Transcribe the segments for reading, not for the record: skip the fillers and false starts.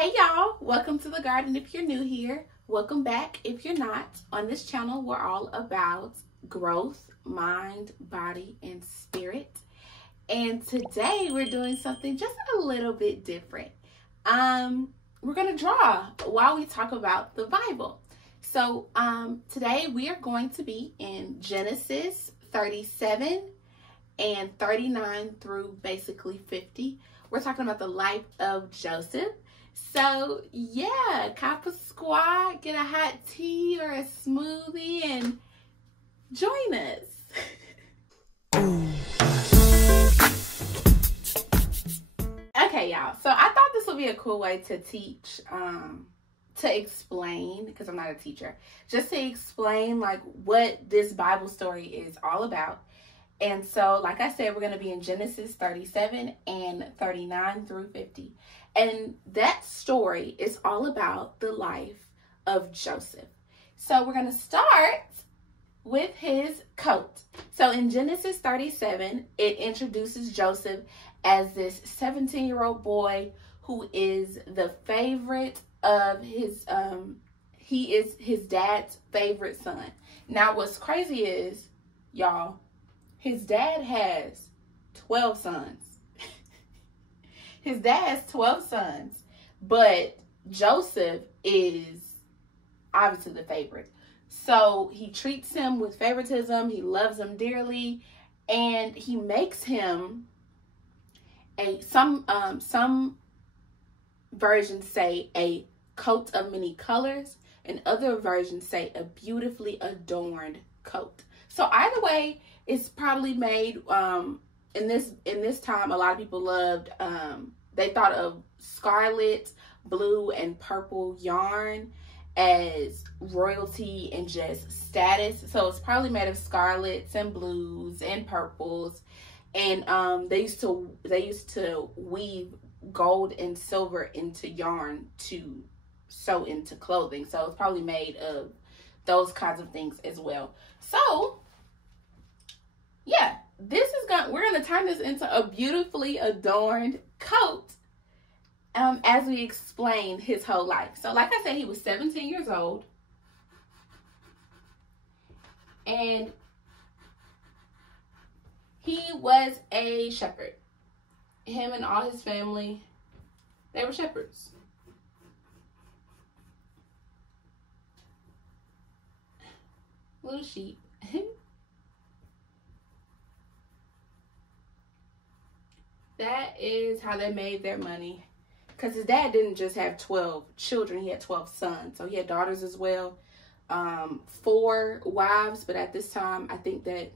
Hey y'all, welcome to the garden if you're new here. Welcome back if you're not. On this channel, we're all about growth, mind, body, and spirit. And today we're doing something just a little bit different. We're gonna draw while we talk about the Bible. So today we are going to be in Genesis 37 and 39 through basically 50. We're talking about the life of Joseph. So yeah, cop a squat, get a hot tea or a smoothie, and join us. Okay, y'all. So I thought this would be a cool way to teach, to explain, because I'm not a teacher, just to explain like what this Bible story is all about. And so, like I said, we're going to be in Genesis 37 and 39 through 50. And that story is all about the life of Joseph. So we're going to start with his coat. So in Genesis 37, it introduces Joseph as this 17-year-old boy who is the favorite of his, he is his dad's favorite son. Now, what's crazy is, y'all, his dad has 12 sons. His dad has 12 sons, but Joseph is obviously the favorite. So he treats him with favoritism. He loves him dearly, and he makes him some versions say a coat of many colors, and other versions say a beautifully adorned coat. So either way, it's probably made in this time. A lot of people loved, they thought of scarlet, blue, and purple yarn as royalty and just status. So it's probably made of scarlets and blues and purples. And they used to weave gold and silver into yarn to sew into clothing. So it's probably made of those kinds of things as well. So yeah, we're gonna turn this into a beautifully adorned coat as we explain his whole life. So like I said, he was 17 years old, and he was a shepherd. Him and all his family, they were shepherds. Little sheep. That is how they made their money. Because his dad didn't just have 12 children. He had 12 sons. So he had daughters as well. 4 wives. But at this time, I think that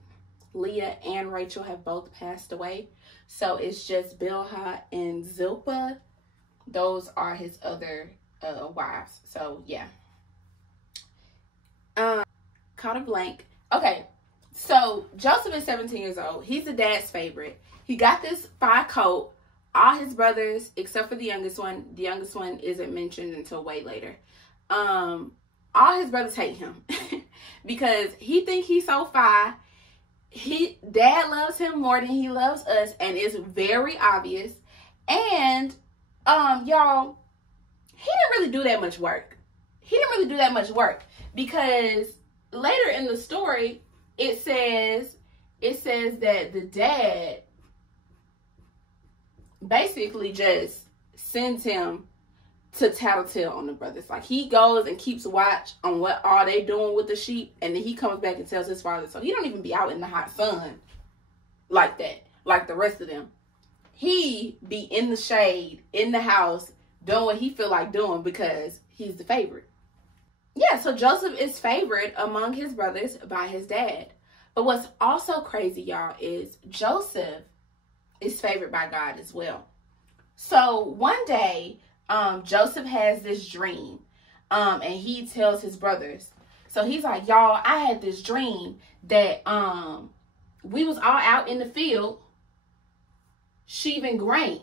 Leah and Rachel have both passed away. So it's just Bilhah and Zilpah. Those are his other wives. So yeah. Caught a blank. Okay. So Joseph is 17 years old. He's the dad's favorite. He got this fine coat. All his brothers, except for the youngest one isn't mentioned until way later. All his brothers hate him because he think he's so fine. Dad loves him more than he loves us, and it's very obvious. And y'all, he didn't really do that much work. Because later in the story, it says that the dad basically just sends him to tattletale on the brothers. Like, he goes and keeps watch on what are they doing with the sheep, and then he comes back and tells his father. So he don't even be out in the hot sun like that, like the rest of them. He be in the shade, in the house, doing what he feel like doing because he's the favorite. Yeah, so Joseph is favored among his brothers by his dad. But what's also crazy, y'all, is Joseph is favored by God as well. So one day, Joseph has this dream, and he tells his brothers. So he's like, y'all, I had this dream that we was all out in the field sheaving grain.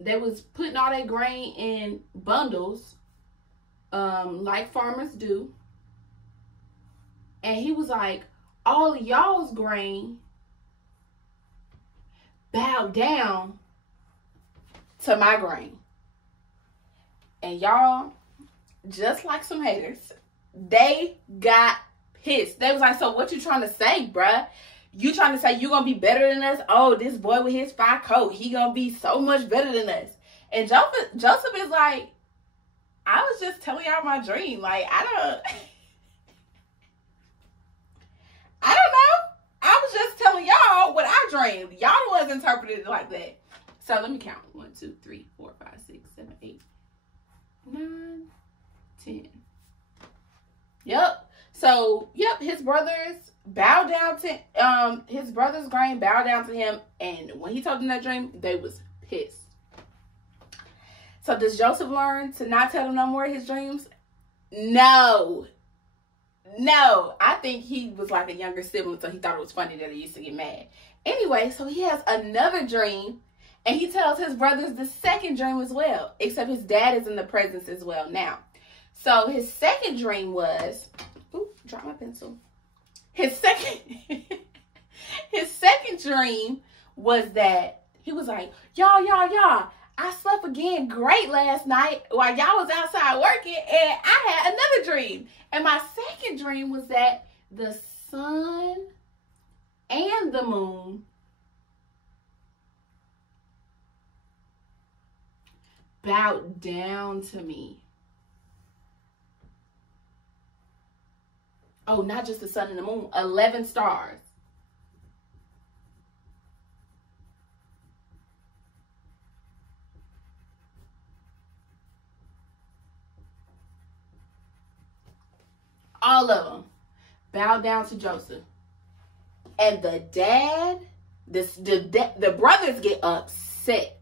They was putting all their grain in bundles, like farmers do. And he was like, all y'all's grain bowed down to migraine. And y'all, just like some haters, they got pissed. They was like, so what you trying to say, bruh? You trying to say you gonna be better than us? Oh, this boy with his fire coat, he gonna be so much better than us. And Joseph is like, I was just telling y'all my dream. Like, I don't know. I was just telling y'all what I dreamed. Y'all the ones interpreted it like that. So let me count. 1, 2, 3, 4, 5, 6, 7, 8, 9, 10. Yep. So, yep, his brothers bowed down to his brother's grain bowed down to him, and when he told them that dream, they was pissed. So does Joseph learn to not tell them no more of his dreams? No. I think he was like a younger sibling, so he thought it was funny that he used to get mad. Anyway, so he has another dream, and he tells his brothers the second dream as well, except his dad is in the presence as well now. So his second dream was, ooh, drop my pencil. His second dream was that he was like, y'all, I slept again great last night while y'all was outside working, and I had another dream. And my second dream was that the sun and the moon bowed down to me. Oh, not just the sun and the moon, 11 stars. All of them bow down to Joseph. And the dad, the brothers get upset.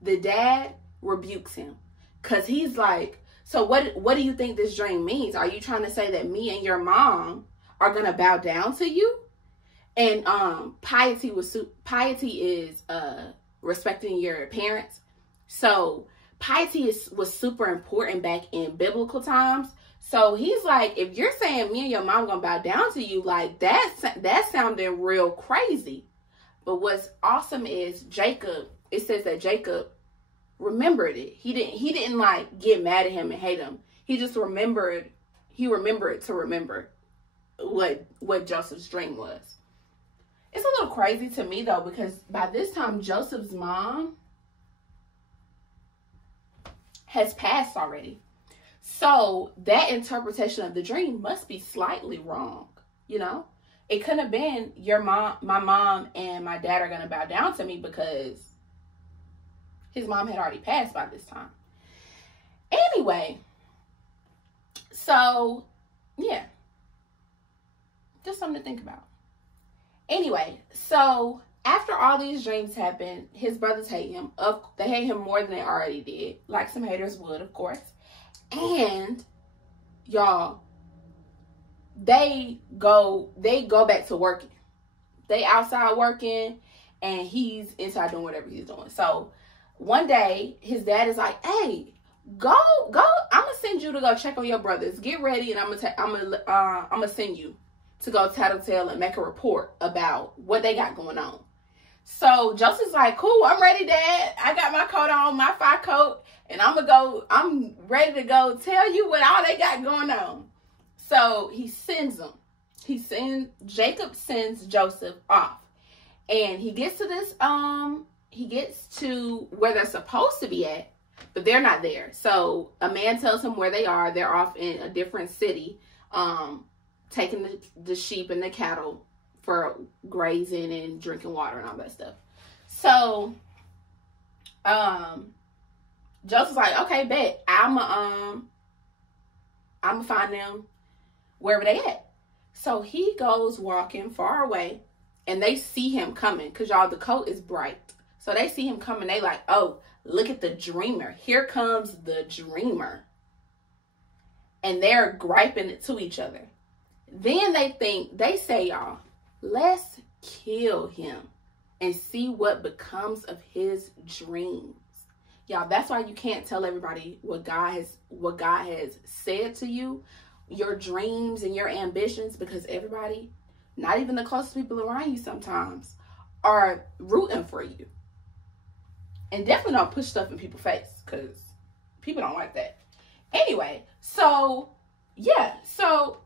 The dad rebukes him because he's like, so what do you think this dream means? Are you trying to say that me and your mom are going to bow down to you? And piety is respecting your parents. So piety was super important back in biblical times. So he's like, if you're saying me and your mom gonna bow down to you, like that sounded real crazy. But what's awesome is Jacob, it says that Jacob remembered it. He didn't like get mad at him and hate him. He just remembered to remember what Joseph's dream was. It's a little crazy to me though, because by this time Joseph's mom has passed already. So that interpretation of the dream must be slightly wrong, you know? It couldn't have been my mom and my dad are going to bow down to me, because his mom had already passed by this time. Anyway, so yeah, just something to think about. Anyway, so after all these dreams happen, his brothers hate him. They hate him more than they already did, like some haters would, of course. And y'all, they go back to working. They outside working, and he's inside doing whatever he's doing. So one day his dad is like, hey, go, I'm gonna send you to go check on your brothers. Get ready, and I'm gonna send you to go tattletale and make a report about what they got going on. So Joseph's like, cool, I'm ready, Dad. I got my coat on, my fire coat, and I'm ready to go tell you what all they got going on. So he sends them. Jacob sends Joseph off. And he gets to where they're supposed to be at, but they're not there. So a man tells him where they are. They're off in a different city, taking the sheep and the cattle for grazing and drinking water and all that stuff. So Joseph's like, okay, bet. I'ma find them wherever they at. So he goes walking far away, and they see him coming, because y'all, the coat is bright. So they see him coming. They like, oh, look at the dreamer. Here comes the dreamer. And they're griping it to each other. Then they say, y'all, let's kill him and see what becomes of his dreams. Y'all, that's why you can't tell everybody what God has said to you, your dreams and your ambitions, because everybody, not even the closest people around you sometimes, are rooting for you. And definitely don't push stuff in people's face, because people don't like that. Anyway, so, yeah. So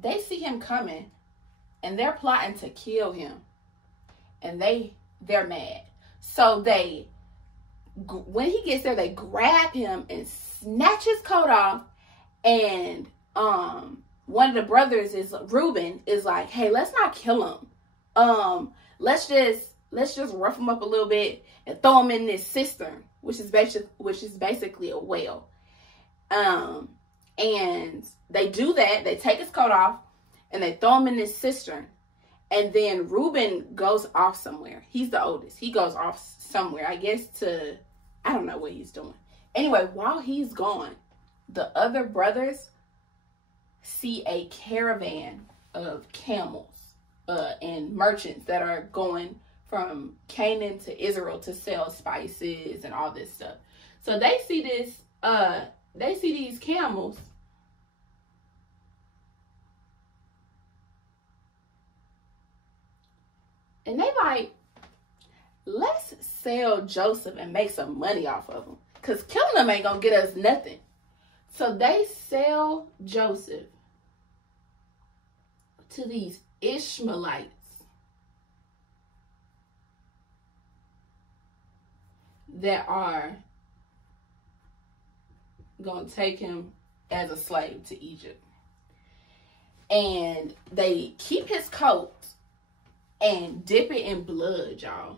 they see him coming, and they're plotting to kill him. And they're mad. So when he gets there, they grab him and snatch his coat off. And one of the brothers Reuben is like, hey, let's not kill him. Let's just rough him up a little bit and throw him in this cistern, which is basically a well. And they do that. They take his coat off and they throw him in this cistern. And then Reuben goes off somewhere. He's the oldest. He goes off somewhere, I guess I don't know what he's doing. Anyway, while he's gone, the other brothers see a caravan of camels and merchants that are going from Canaan to Israel to sell spices and all this stuff. So they see these camels. And they like, let's sell Joseph and make some money off of him. Because killing him ain't going to get us nothing. So they sell Joseph to these Ishmaelites that are going to take him as a slave to Egypt. And they keep his coat and dip it in blood, y'all.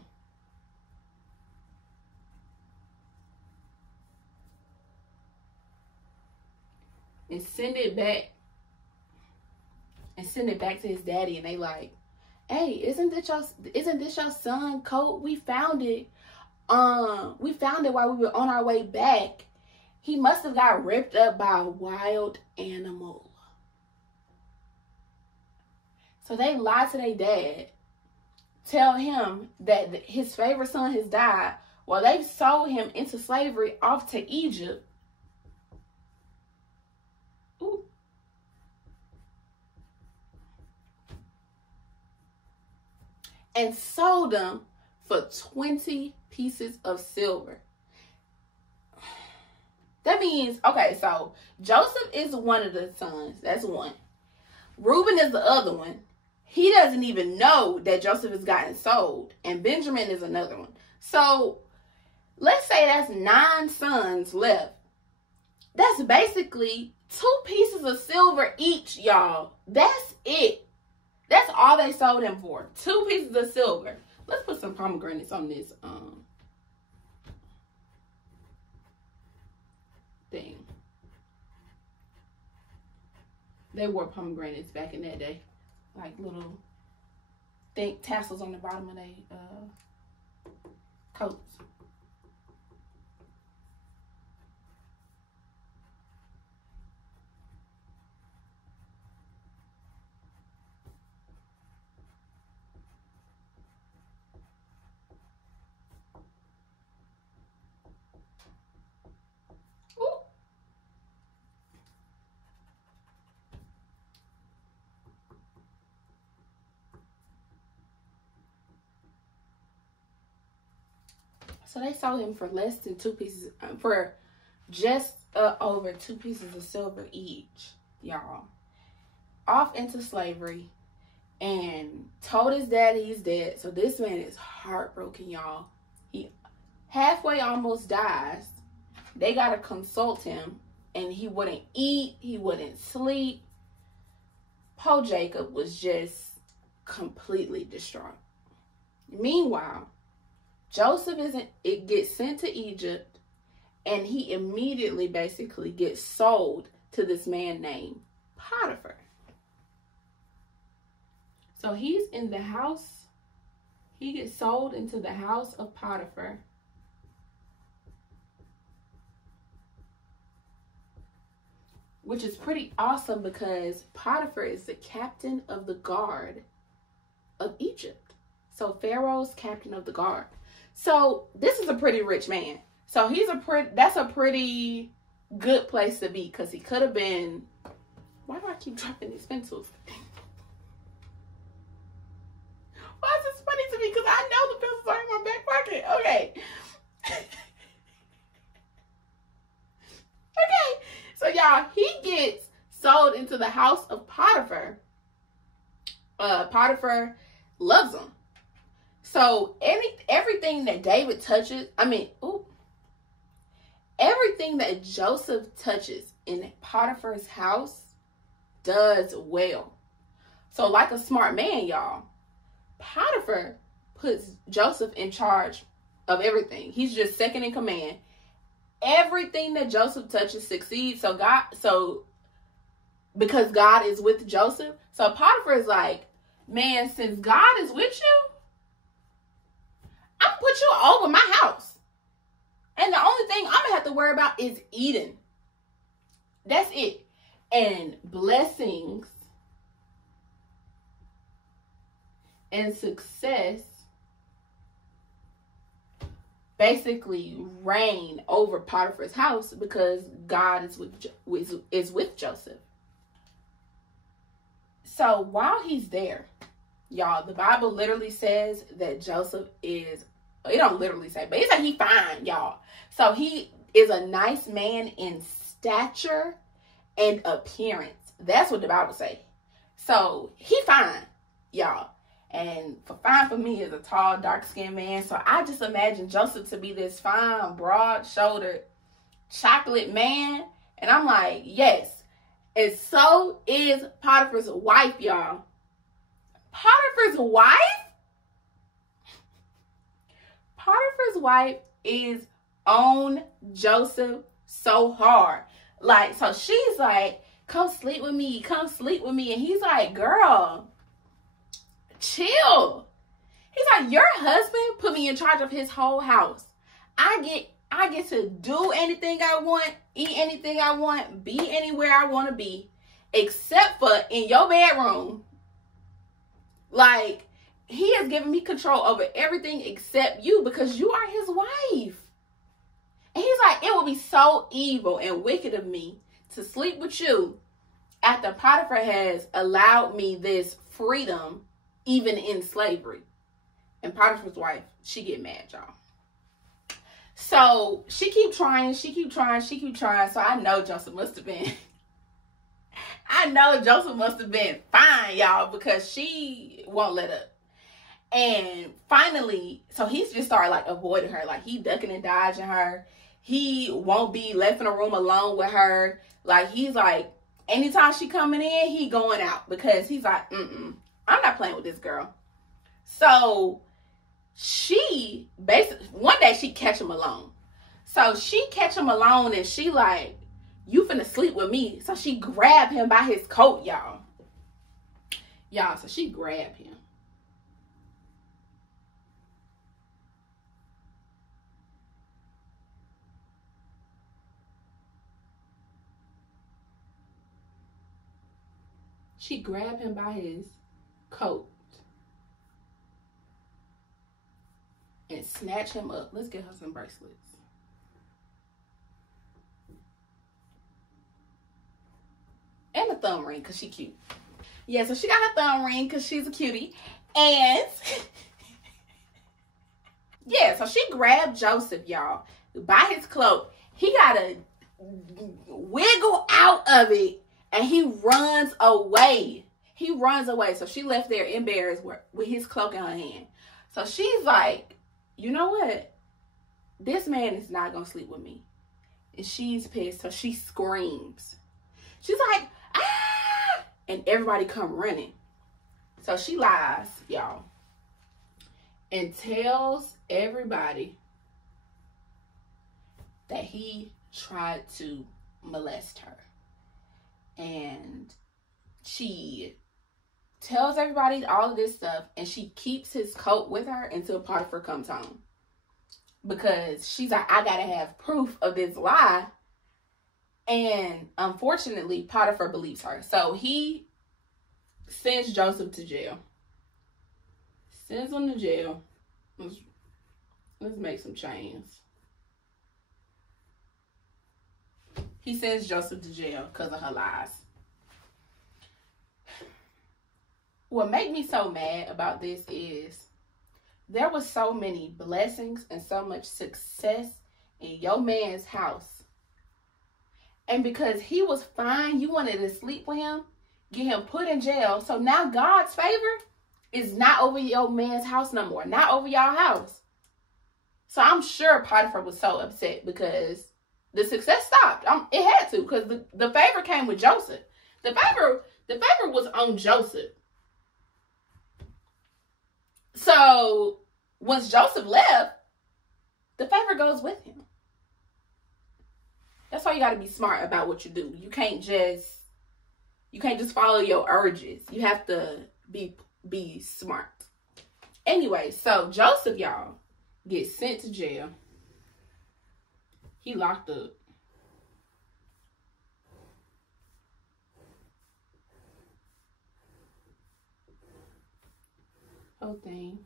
And send it back to his daddy. And they like, hey, isn't this your son's coat? We found it. We found it while we were on our way back. He must have got ripped up by a wild animal. So they lie to their dad. Tell him that his favorite son has died while they've sold him into slavery off to Egypt. Ooh. And sold them for 20 pieces of silver. That means, okay, so Joseph is one of the sons. That's one. Reuben is the other one. He doesn't even know that Joseph has gotten sold. And Benjamin is another one. So let's say that's 9 sons left. That's basically 2 pieces of silver each, y'all. That's it. That's all they sold him for. 2 pieces of silver. Let's put some pomegranates on this thing. They wore pomegranates back in that day. Like little thick tassels on the bottom of their coats. So they sold him for less than 2 pieces, for just over 2 pieces of silver each, y'all. Off into slavery, and told his dad he's dead. So this man is heartbroken, y'all. He halfway almost dies. They got to consult him, and he wouldn't eat. He wouldn't sleep. Poor Jacob was just completely distraught. Meanwhile, Joseph gets sent to Egypt, and he immediately basically gets sold to this man named Potiphar. So he's in the house. He gets sold into the house of Potiphar. Which is pretty awesome because Potiphar is the captain of the guard of Egypt. So Pharaoh's captain of the guard. So this is a pretty rich man. So that's a pretty good place to be, because he could have been, why do I keep dropping these pencils? Why is Okay. Okay. So y'all, he gets sold into the house of Potiphar. Potiphar loves him. So everything that David touches, everything that Joseph touches in Potiphar's house does well. So like a smart man, y'all, Potiphar puts Joseph in charge of everything. He's just second in command. Everything that Joseph touches succeeds. So because God is with Joseph, so Potiphar is like, man, since God is with you, I'm gonna put you over my house. And the only thing I'm gonna have to worry about is eating. That's it. And blessings and success basically reign over Potiphar's house because God is with Joseph. So while he's there, y'all, the Bible literally says that Joseph is, it don't literally say, but it's like he fine, y'all. So he is a nice man in stature and appearance. That's what the Bible say. So he fine, y'all. And fine for me is a tall, dark-skinned man. So I just imagine Joseph to be this fine, broad-shouldered, chocolate man. And I'm like, yes. And so is Potiphar's wife, y'all. Potiphar's wife? Potiphar's wife is on Joseph so hard. Like, so she's like, come sleep with me. Come sleep with me. And he's like, girl, chill. He's like, your husband put me in charge of his whole house. I get to do anything I want, eat anything I want, be anywhere I want to be, except for in your bedroom. Like, he has given me control over everything except you because you are his wife. And he's like, it would be so evil and wicked of me to sleep with you after Potiphar has allowed me this freedom even in slavery. And Potiphar's wife, she get mad, y'all. So she keep trying. So I know Joseph must have been fine, y'all, because she won't let up. And finally, so he's just started like avoiding her. Like he ducking and dodging her. He won't be left in a room alone with her. Like he's like, anytime she coming in, he going out because he's like, I'm not playing with this girl. So she basically, one day she catch him alone. So she catch him alone and she like, you finna sleep with me. So she grabbed him by his coat, y'all. So she grabbed him. She grabbed him by his coat and snatched him up. Let's get her some bracelets. And a thumb ring because she cute. Yeah, so she got her thumb ring because she's a cutie. And yeah, so she grabbed Joseph, y'all, by his cloak. He got to wiggle out of it and he runs away. So she left there embarrassed with his cloak in her hand. So she's like, you know what? This man is not going to sleep with me. And she's pissed. So she screams. She's like, ah! And everybody come running. So she lies, y'all, and tells everybody that he tried to molest her. And she tells everybody all of this stuff, and she keeps his coat with her until Potiphar comes home. Because she's like, I gotta have proof of this lie. And unfortunately, Potiphar believes her. So he sends Joseph to jail. Sends him to jail. Let's make some chains. He sends Joseph to jail because of her lies. What made me so mad about this is there was so many blessings and so much success in your man's house. And because he was fine, you wanted to sleep with him, get him put in jail. So now God's favor is not over your man's house no more, not over y'all house. So I'm sure Potiphar was so upset because the success stopped. It had to, because the favor came with Joseph. The favor was on Joseph. So once Joseph left, the favor goes with him. That's why you got to be smart about what you do. You can't just follow your urges. You have to be smart. Anyway, so Joseph, y'all, gets sent to jail. He locked up. Whole thing.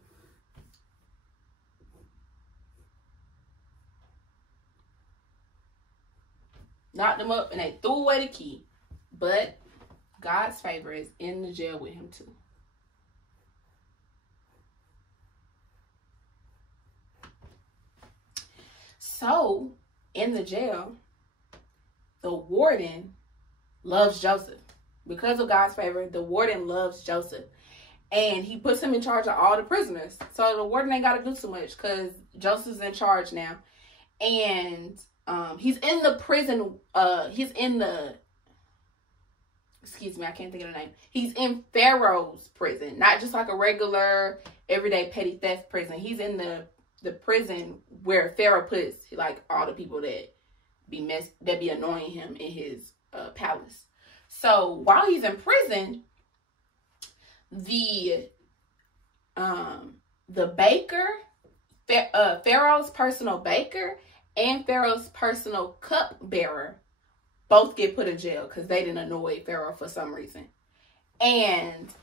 Knocked him up and they threw away the key. But God's favor is in the jail with him too. So, in the jail, the warden loves Joseph. Because of God's favor, the warden loves Joseph. And he puts him in charge of all the prisoners. So the warden ain't got to do too much because Joseph's in charge now. And he's in the prison. Excuse me, I can't think of the name. He's in Pharaoh's prison. Not just like a regular, everyday petty theft prison. He's in the prison where Pharaoh puts like all the people that be annoying him in his palace. So while he's in prison, the baker, Pharaoh's personal baker, and Pharaoh's personal cupbearer both get put in jail because they didn't annoy Pharaoh for some reason. And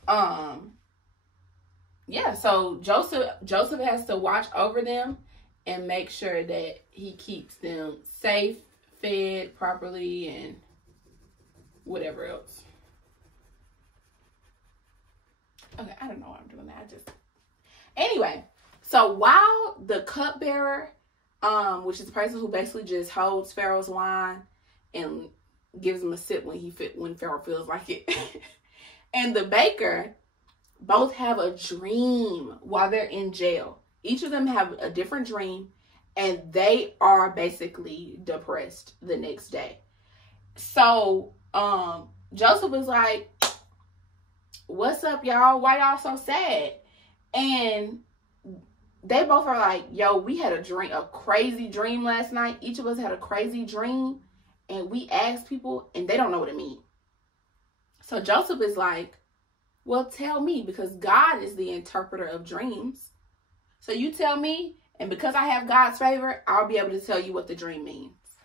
yeah, so Joseph has to watch over them and make sure that he keeps them safe, fed properly, and whatever else. Okay, I don't know why I'm doing that. Anyway, so while the cupbearer, which is the person who basically just holds Pharaoh's wine and gives him a sip when Pharaoh feels like it, and the baker both have a dream while they're in jail. Each of them have a different dream, and they are basically depressed the next day. So Joseph was like, "What's up, y'all? Why y'all so sad?" And they both are like, "Yo, we had a crazy dream last night. Each of us had a crazy dream, and we asked people, and they don't know what it means." So Joseph is like, "Well, tell me, because God is the interpreter of dreams. So you tell me, and because I have God's favor, I'll be able to tell you what the dream means."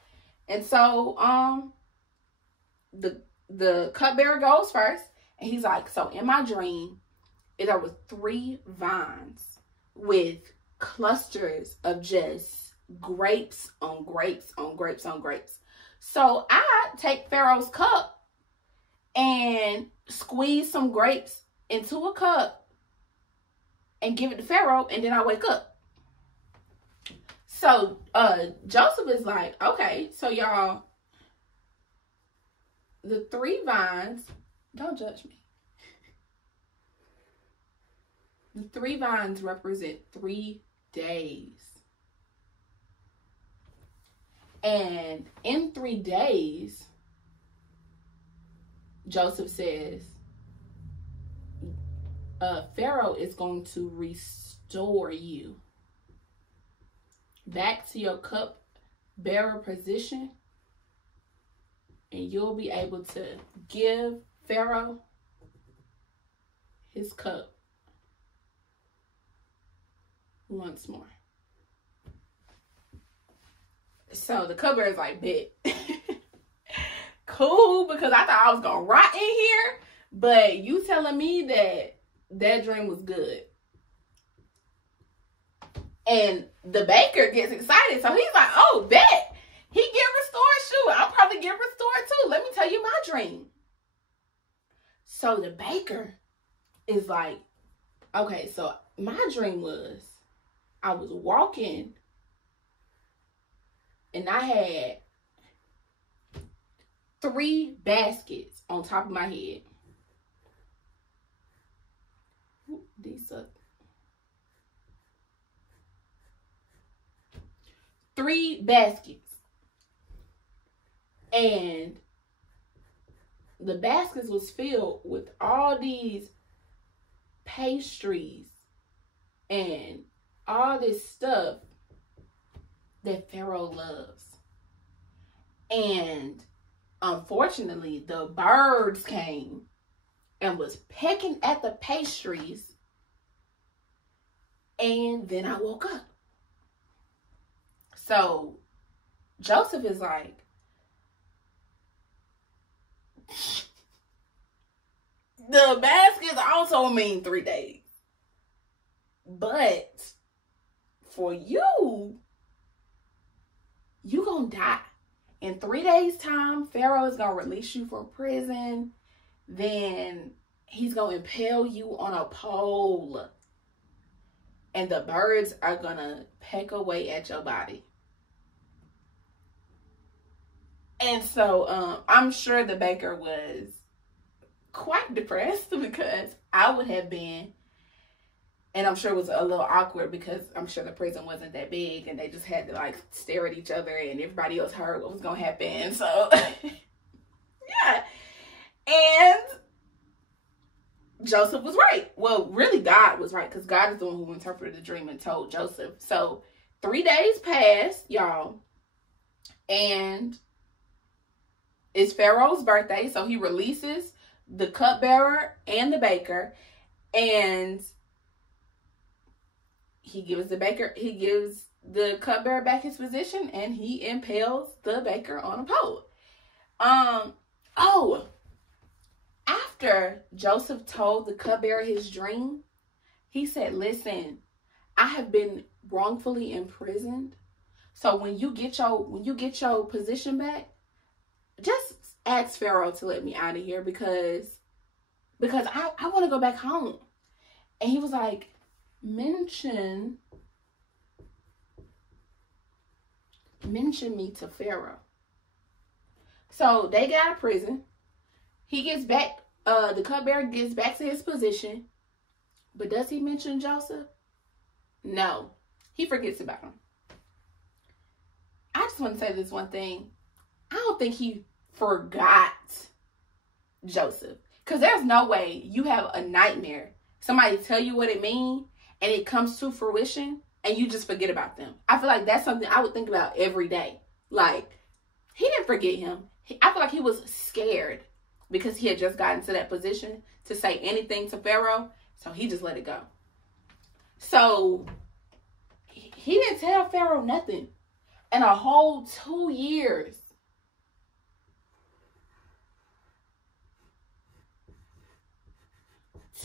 And so the cupbearer goes first, and he's like, "So in my dream, there were 3 vines with clusters of just grapes on grapes on grapes on grapes. So I take Pharaoh's cup and squeeze some grapes into a cup and give it to Pharaoh, and then I wake up." So Joseph is like, "Okay, so y'all, the 3 vines," don't judge me. The 3 vines represent 3 days. And in 3 days, Joseph says, Pharaoh is going to restore you back to your cup-bearer position, and you'll be able to give Pharaoh his cup once more. So the cupbearer is like, "Bet." Cool, because I thought I was gonna rot in here, but you telling me that dream was good. And the baker gets excited, so he's like, "Oh, bet. He get restored. Shoot, I'll probably get restored too. Let me tell you my dream." So the baker is like, "Okay, so my dream was I was walking and I had 3 baskets on top of my head. Ooh, these suck. 3 baskets. And the baskets was filled with all these pastries and all this stuff that Pharaoh loves. And unfortunately, the birds came and was pecking at the pastries. And then I woke up. So Joseph is like, the baskets also mean 3 days. But for you gonna die. In 3 days' time, Pharaoh is gonna release you from prison. Then he's gonna impale you on a pole. And the birds are gonna peck away at your body. And so I'm sure the baker was quite depressed, because I would have been. And I'm sure it was a little awkward because I'm sure the prison wasn't that big and they just had to like stare at each other and everybody else heard what was going to happen. So, yeah. And Joseph was right. Well, really God was right, because God is the one who interpreted the dream and told Joseph. So 3 days passed, y'all. And it's Pharaoh's birthday. So he releases the cupbearer and the baker. And he gives the cupbearer back his position, and he impales the baker on a pole. After Joseph told the cupbearer his dream, he said, listen, I have been wrongfully imprisoned. So when you get your position back, just ask Pharaoh to let me out of here because I want to go back home. And he was like, mention me to Pharaoh. So they get out of prison. He gets back, the cupbearer gets back to his position. But does he mention Joseph? No. He forgets about him. I just want to say this one thing. I don't think he forgot Joseph. Because there's no way you have a nightmare, somebody tell you what it means, and it comes to fruition, and you just forget about them. I feel like that's something I would think about every day. Like, he didn't forget him. I feel like he was scared because he had just gotten to that position to say anything to Pharaoh, so he just let it go. So, he didn't tell Pharaoh nothing. And a whole 2 years.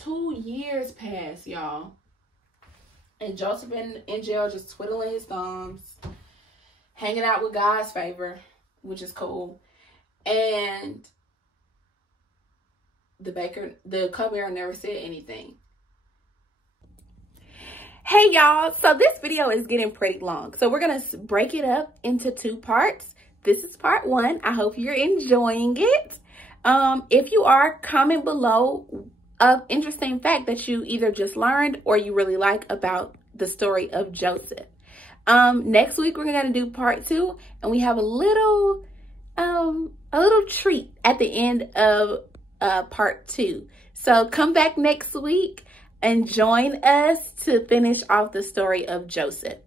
Two years passed, y'all. And Joseph in jail, just twiddling his thumbs, hanging out with God's favor, which is cool. And the cupbearer never said anything. Hey y'all, so this video is getting pretty long. So we're going to break it up into 2 parts. This is part 1. I hope you're enjoying it. If you are, comment below an interesting fact that you either just learned or you really like about the story of Joseph. Next week we're going to do part 2, and we have a little treat at the end of part 2. So come back next week and join us to finish off the story of Joseph.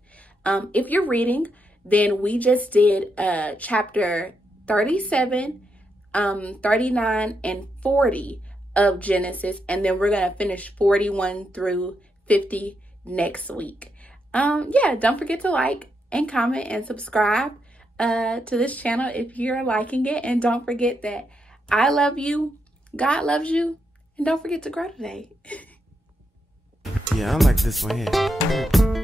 If you're reading, then we just did chapter 37, 39, and 40 of Genesis, and then we're going to finish 41 through 50 next week. Yeah, don't forget to like and comment and subscribe to this channel if you're liking it, and don't forget that I love you, God loves you, and don't forget to grow today. Yeah, I like this one here.